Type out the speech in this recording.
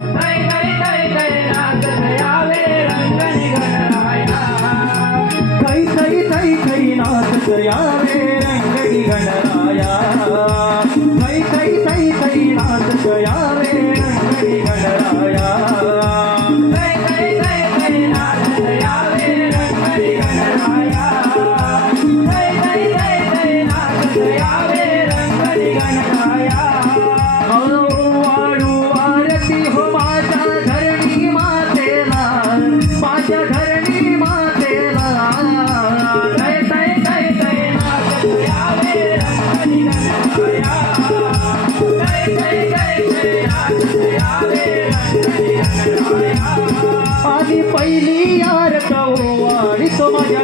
तै तै तै तै नाचत यावे रंगणी गणराया थै थै थै थै नाचत यावे रंगडी गणराया थै थै थै थै नाचत यावे रंगडी गणराया तै तै तै तै नाचत यावे रंगणी गणराया तै तै तै तै नाचत यावे रंगणी गणराया वाळू आरती हो माझ्या धरणी मातेला माझ्या धरणी मातेला तै तै तै तै नाचत यावे रंगणी गणराया तै तै तै तै नाचत यावे रंगणी गणराया आधी पहिली आरत वाढी तो माझ्या